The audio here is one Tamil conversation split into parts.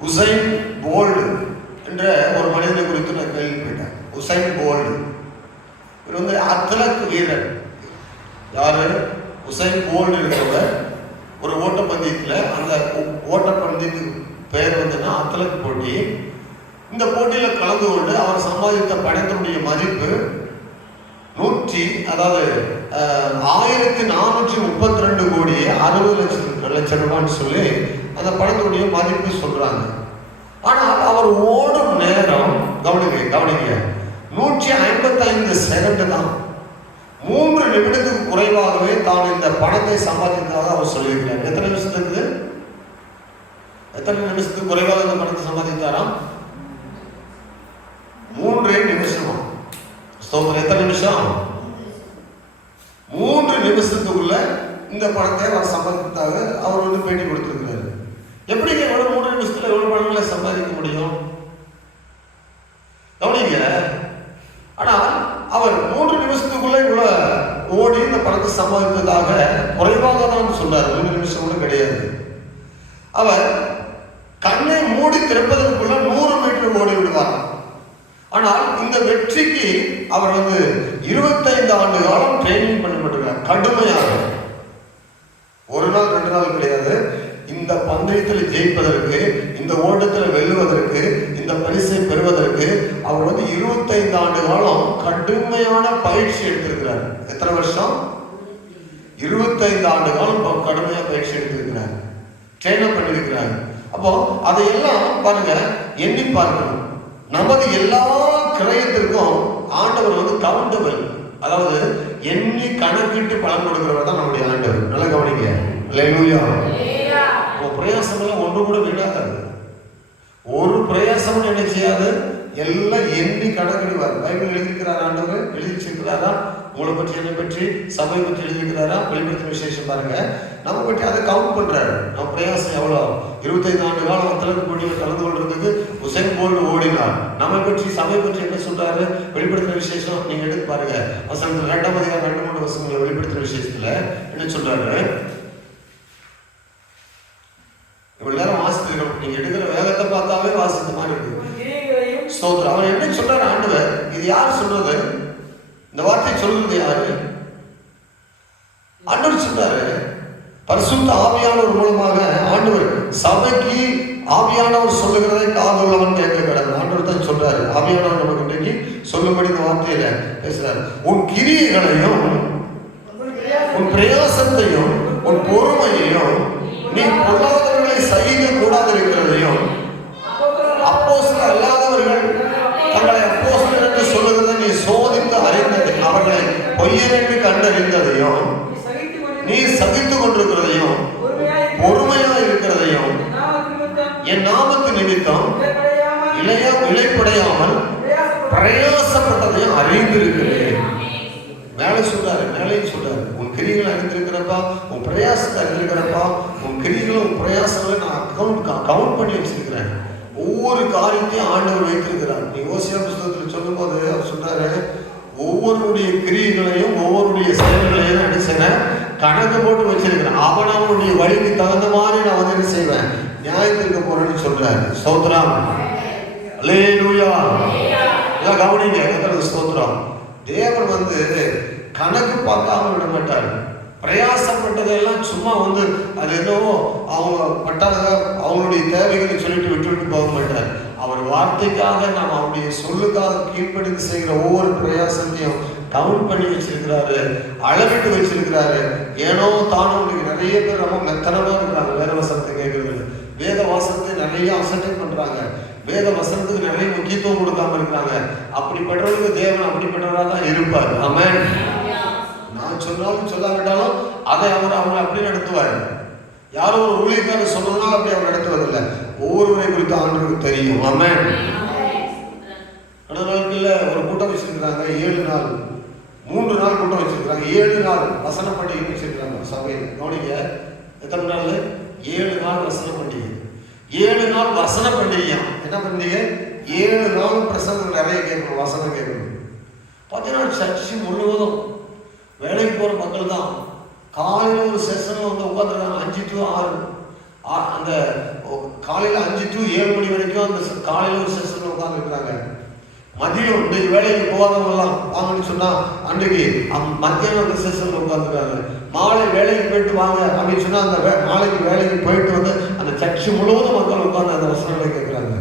உசைன் போல்டு என்ற ஒரு மனிதனை குறித்து நான் கேள்விப்பட்டேன். Usain Bolt. இவர் வந்து அத்லட் வீரர். யாரு? உசைன் போல்டு இருக்கிறவர் ஒரு ஓட்டப்பந்தயத்தில் அந்த ஓ- ஓட்டப்பந்தயத்துக்கு பெயர் வந்துன்னா அத்லட் போட்டி. இந்த போட்டியில் கலந்து கொண்டு அவர் சம்பாதித்த பணத்தினுடைய மதிப்பு நூற்றி அதாவது ஆயிரத்தி நானூற்றி முப்பத்தி ரெண்டு கோடி அறுபது லட்சம் லட்சம் ரூபான்னு சொல்லி அந்த படத்தினுடைய மதிப்பு சொல்றாங்க. ஆனால் அவர் ஓடும் நேரம் கவனிங்க கவனிங்க நூற்றி ஐம்பத்தைந்து செகண்ட் தான். மூன்று நிமிடத்துக்கு குறைவாகவே தான் இந்த பணத்தை சம்பாதித்ததாக அவர் சொல்லியிருக்கிறார். எத்தனை நிமிஷத்துக்கு? எத்தனை நிமிஷத்துக்கு குறைவாக இந்த பணத்தை சம்பாதித்தாராம் மூன்றே நிமிஷம்? ஸ்தோத்திரம் எத்தனை நிமிஷம்? மூன்று நிமிஷத்துக்குள்ள இந்த பணத்தை அவர் சம்பாதித்தாக அவர் வந்து பேட்டி கொடுத்திருக்கிறாரு. எப்படிங்க எவ்வளவு மூன்று நிமிஷத்துல எவ்வளவு பணங்களை சம்பாதிக்க முடியும்? கவனிங்க. ஆனால் அவர் மூன்று நிமிஷத்துக்குள்ள இவ்வளவு ஓடி இந்த பணத்தை சம்பாதித்ததாக குறைவாக தான் சொன்னார். மூன்று நிமிஷம் கூட கிடையாது. அவர் கண்ணை மூடி திறப்பதற்குள்ள நூறு மீட்டர் ஓடி விடுவார். ஆனால் இந்த வெற்றிக்கு அவர் வந்து இருபத்தைந்து ஆண்டு காலம் ட்ரைனிங் பண்ணப்பட்டிருக்கார் கடுமையாக. ஒரு நாள் ரெண்டு நாள் கிடையாது. இந்த பந்தயத்தில் ஜெயிப்பதற்கு இந்த ஓட்டத்தில் வெல்லுவதற்கு இந்த பரிசை பெறுவதற்கு அவர் வந்து இருபத்தைந்து ஆண்டு காலம் கடுமையான பயிற்சி எடுத்திருக்கிறார். எத்தனை வருஷம்? இருபத்தைந்து ஆண்டு காலம் கடுமையாக பயிற்சி எடுத்திருக்கிறார். ட்ரெயினப் பண்ணியிருக்கிறார். அப்போ அதையெல்லாம் பாருங்க எண்ணி பார்க்கணும். நமது எல்லா கிரயத்திற்கும் ஆண்டவர் வந்து கவுண்டபிள் அதாவது எண்ணி கணக்கிட்டு பலன் கொடுக்கிறவர் தான் நம்முடைய ஆண்டவர். நல்லா கவனிங்க. அல்லேலூயா பிரயாசமெல்லாம் ஒன்று கூட வீணாகாது ஒரு பிரயாசமும் என்ன செய்யாது? எல்லாம் எண்ணி கணக்கிடுவார் பைபிள் எழுதியிருக்கிறார் ஆண்டவர் எழுதி வச்சிருக்கிறாரா உங்களை பற்றி என்னை பற்றி சபை பற்றி எழுதியிருக்கிறாரா? வெளிப்படுத்த விசேஷம் பாருங்க. நம்ம பற்றி அதை கவுண்ட் பண்றாரு. நம்ம பிரயாசம் எவ்வளோ இருபத்தைந்து ஆண்டு காலம் திறந்து போட்டியில் கலந்து கொண்டிருந்தது உசைன் போல்டு ஓடினார். நம்மை பற்றி சபை பற்றி என்ன சொல்றாரு? வெளிப்படுத்தின விசேஷம் நீங்க எடுத்து பாருங்க. வசனத்தில் ரெண்டாம் அதிகாரம் ரெண்டு மூணு வசனங்களை வெளிப்படுத்தின விசேஷத்துல என்ன சொல்றாரு? இவ்வளவு நேரம் வாசிச்சிருக்கோம் நீங்க எடுக்கிற வேகத்தை பார்த்தாவே வாசித்த மாதிரி இருக்கு ஸ்தோத்திரம். அவர் என்ன சொல்றாரு ஆண்டவர்? இது யார் சொல்றது? இந்த வார்த்தை சொல்றது யாரு? ஆண்டவர் சொல்றாரு பரிசுத்த ஆவியானவர் மூலமாக ஆண்டவர் சபைக்கு ஆவியானவர் சொல்லுகிறதை காதுள்ளவன் கேட்க கிடையாது ஆண்டவர் தான் சொல்றாரு. ஆவியானவர் நமக்கு இன்றைக்கு சொல்லும்படி இந்த வார்த்தையில பேசுறாரு. உன் கிரியைகளையும் உன் பிரயாசத்தையும் உன் பொறுமையையும் நீ பொல்லாதவர்களை நீ சகித்துக் கொண்டிருக்கிறதையும் பொறுமையா இருக்கிறதையும் என் நாமத்து நிமித்தம் இளைய இழைப்படையாமல் பிரயாசப்பட்டதையும் அறிந்திருக்கிறேன். மேலே சொல்றாரு மேலேயும் சொல்றாரு. உன் கிரிகளை அறிந்திருக்கிறப்பா உன் பிரயாசத்தை அறிந்திருக்கிறப்பா உன் கிரிகளை உன் பிரயாசங்களை நான் அக்கவுண்ட் கவுண்ட் பண்ணி வச்சிருக்கிறேன். ஒவ்வொரு காரியத்தையும் ஆண்டவர் வைத்திருக்கிறார். நீ ஓசியா புஸ்தகத்தில் சொல்லும்போது அவர் சொல்றாரு ஒவ்வொருடைய கிரியைகளையும் ஒவ்வொருடைய செயல்களையும் நான் என்ன கணக்கு போட்டு வச்சிருக்கிறேன் அவன் அவனுடைய வழிக்கு தகுந்த மாதிரி நான் வந்து என்ன செய்வேன்? நியாயத்திற்கு போறேன்னு சொல்றாரு. சௌத்ராம் அல்லேலூயா எல்லாம் கவனிங்க எத்தனை ஸ்தோத்திரம்? தேவன் வந்து கணக்கு பார்க்காம விட மாட்டார். பிரயாசப்பட்டதெல்லாம் சும்மா வந்து அது என்னவோ அவங்க பட்டாத அவங்களுடைய தேவைகளை சொல்லிட்டு விட்டுவிட்டு போக மாட்டார். அவர் வார்த்தைக்காக நாம் அவருடைய சொல்லுக்காக கீழ்ப்படுத்தி செய்கிற ஒவ்வொரு பிரயாசத்தையும் கவுண்ட் பண்ணி வச்சிருக்கிறாரு அளவிட்டு வச்சிருக்கிறாரு. ஏனோ தானோ இன்னைக்கு நிறைய பேர் ரொம்ப மெத்தனமா இருக்கிறாங்க வேத வசனத்தை கேட்கறது வேத வாசனத்தை நிறைய அசட்டை பண்றாங்க. வேத வசனத்துக்கு நிறைய முக்கியத்துவம் கொடுக்காம இருக்காங்க அப்படிப்பட்டவருக்கு தேவன் அப்படிப்பட்டவராக தான் இருப்பார். ஆமென். நான் சொன்னாலும் சொல்லாவிட்டாலும் அதை அவர் அவங்க அப்படி நடத்துவார். யாரோ ஒரு ஊழியக்காரர் சொன்னதுனால அப்படி அவர் நடத்துவதில்லை. ஒவ்வொருவரை குறித்து ஆண்டவருக்கு தெரியும். ஆமென். கடந்த நாட்களில் ஒரு கூட்டம் வச்சிருக்கிறாங்க. ஏழு நாள். மூன்று நாள் கூட்டம் வச்சிருக்கிறாங்க. ஏழு நாள் வசன பண்டிகை வச்சிருக்கிறாங்க சபையில். கவனிங்க எத்தனை நாள்? ஏழு நாள் வசன பண்டிகை. ஏழு நாள் வசன பண்டிகையா? என்ன பண்டிகை? ஏழு நாள் பிரசங்கம் நிறைய கேட்கணும் வசனம் கேட்கணும். பார்த்தீங்கன்னா சர்ச்சு முழுவதும் வேலைக்கு போகிற மக்கள் தான். காலையில் ஒரு செஷனில் வந்து உட்காந்துருக்காங்க அஞ்சு டு ஆறு. அந்த காலையில் அஞ்சு டு ஏழு மணி வரைக்கும் அந்த காலையில் ஒரு செஷனில் உட்காந்துருக்குறாங்க மதியம் இன்றைக்கு வேலைக்கு போகாதவங்கலாம் வாங்கன்னு சொன்னா அன்றைக்கு அம்- மத்தியானம் அந்த உட்காந்துருக்காங்க மாலை வேலைக்கு போயிட்டு வாங்க அப்படின்னு சொன்னா அந்த வே- மாலைக்கு வேலைக்கு போயிட்டு வந்து அந்த சர்ச்சு முழுவதும் மக்கள் உட்காந்து அந்த வசனங்களை கேட்குறாங்க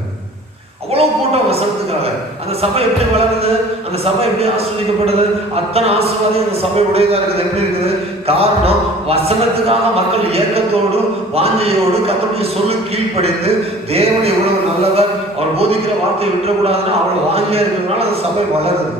அவ்வளவு கூட்டம் வசனத்துக்காக அந்த சபை எப்படி வளருது அந்த சபை எப்படி ஆஸ்வதிக்கப்படுது அத்தனை ஆசீர்வாதம் அந்த சபை உடையதா இருக்குது எப்படி இருக்குது? காரணம் வசனத்துக்காக மக்கள் ஏக்கத்தோடு வாஞ்சையோடு கத்தனுடைய சொல்லு கீழ்ப்படைந்து தேவன் எவ்வளவு நல்லவர் அவர் போதிக்கிற வார்த்தையை விட்டுறக்கூடாதுன்னு அவ்வளவு வாஞ்சியா இருக்கிறதுனால அந்த சபை வளருது.